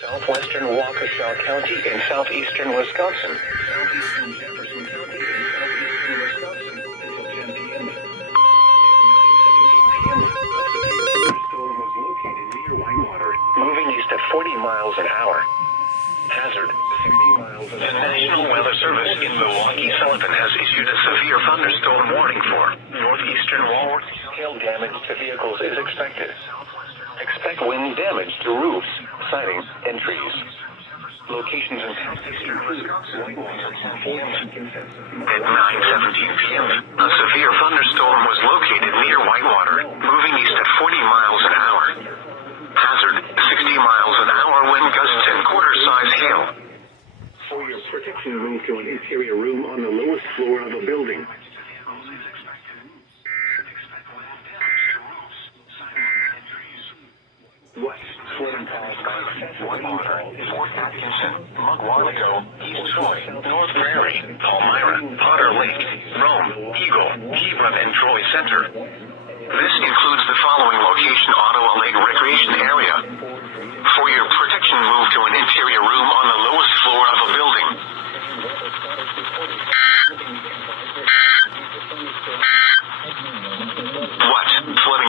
Southwestern Waukesha County in southeastern Wisconsin. Southeastern Jefferson County in southeastern Wisconsin until 10 p.m. At 9:17 p.m. A severe thunderstorm was located near Whitewater, moving east at 40 miles an hour. Hazard, 60 miles an hour. The National Weather Service in Milwaukee-Sullivan has issued a severe thunderstorm warning for northeastern Walmart. Hail damage to vehicles is expected. Expect wind damage to roofs, siding, and trees. Locations in southeastern Whitewater, at 9:17 p.m., a severe thunderstorm was located near Whitewater, moving east at 40 miles an hour. Hazard, 60 miles an hour wind gusts and quarter-size hail. For your protection, move to an interior room on the lowest floor of a building. Flooding caused by excessive Whitewater, Fort Atkinson, Mugwanago, East Troy, North Prairie, Palmyra, Potter Lake, Rome, Eagle, Hebron, and Troy Center.